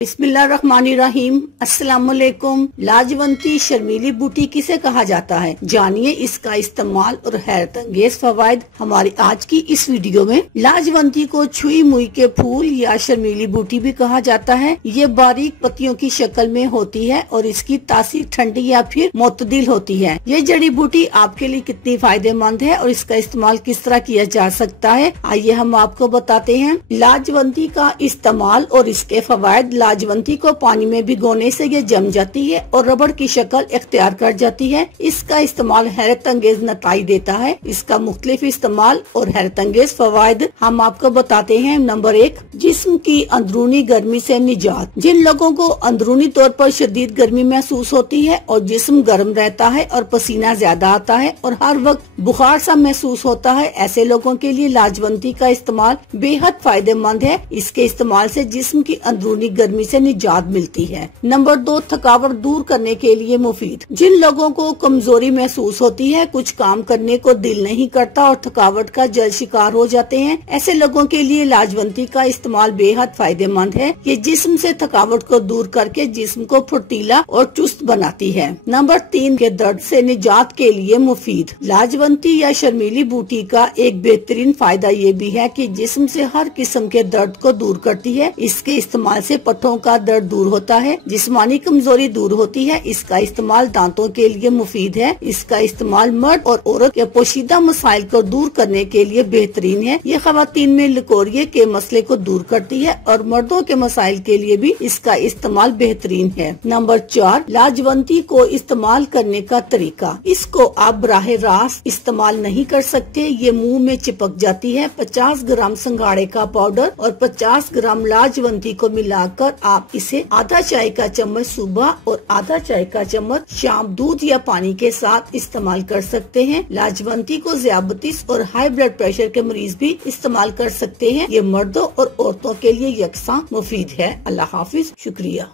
बिस्मिल्लाहिर्रहमानिर्रहीम। अस्सलामुअलैकुम। लाजवंती शर्मीली बूटी किसे कहा जाता है, जानिए इसका इस्तेमाल और हैरत अंगेज फवायद हमारी आज की इस वीडियो में। लाजवंती को छुई मुई के फूल या शर्मीली बूटी भी कहा जाता है। ये बारीक पत्तियों की शक्ल में होती है और इसकी तासीर ठंडी या फिर मुतदिल होती है। ये जड़ी बूटी आपके लिए कितनी फायदेमंद है और इसका इस्तेमाल किस तरह किया जा सकता है, आइए हम आपको बताते हैं। लाजवंती का इस्तेमाल और इसके फवायद। लाजवंती को पानी में भिगोने से ये जम जाती है और रबड़ की शक्ल इख्तियार कर जाती है। इसका इस्तेमाल हैरत अंगेज नताई देता है। इसका मुख्तलिफ इस्तेमाल और हैरत अंगेज फवायद हम आपको बताते हैं। नंबर 1, जिस्म की अंदरूनी गर्मी से निजात। जिन लोगों को अंदरूनी तौर पर शदीद गर्मी महसूस होती है और जिस्म गर्म रहता है और पसीना ज्यादा आता है और हर वक्त बुखार सा महसूस होता है, ऐसे लोगों के लिए लाजवंती का इस्तेमाल बेहद फायदेमंद है। इसके इस्तेमाल से जिस्म की अंदरूनी गर्मी से निजात मिलती है। नंबर 2, थकावट दूर करने के लिए मुफीद। जिन लोगों को कमजोरी महसूस होती है, कुछ काम करने को दिल नहीं करता और थकावट का जल्द शिकार हो जाते हैं, ऐसे लोगों के लिए लाजवंती का इस्तेमाल बेहद फायदेमंद है। ये जिस्म से थकावट को दूर करके जिस्म को फुर्तीला और चुस्त बनाती है। नंबर 3, के दर्द से निजात के लिए मुफीद। लाजवंती या शर्मीली बूटी का एक बेहतरीन फायदा ये भी है कि जिस्म से हर किस्म के दर्द को दूर करती है। इसके इस्तेमाल से पट्टों का दर्द दूर होता है, जिस्मानी कमजोरी दूर होती है। इसका इस्तेमाल दांतों के लिए मुफीद है। इसका इस्तेमाल मर्द और औरत के पोशीदा मसाइल को दूर करने के लिए बेहतरीन है। ये खवातीन में लिकोरिये के मसले को दूर करती है और मर्दों के मसाइल के लिए भी इसका इस्तेमाल बेहतरीन है। नंबर 4, लाजवंती को इस्तेमाल करने का तरीका। इसको आप बराह रास्त इस्तेमाल नहीं कर सकते, ये मुंह में चिपक जाती है। 50 ग्राम संघाड़े का पाउडर और 50 ग्राम लाजवंती को मिलाकर आप इसे आधा चाय का चम्मच सुबह और आधा चाय का चम्मच शाम दूध या पानी के साथ इस्तेमाल कर सकते हैं। लाजवंती को ज़ियाबतीस और हाई ब्लड प्रेशर के मरीज भी इस्तेमाल कर सकते हैं। ये मर्दों और औरतों के लिए यकसा मुफीद है। अल्लाह हाफिज, शुक्रिया।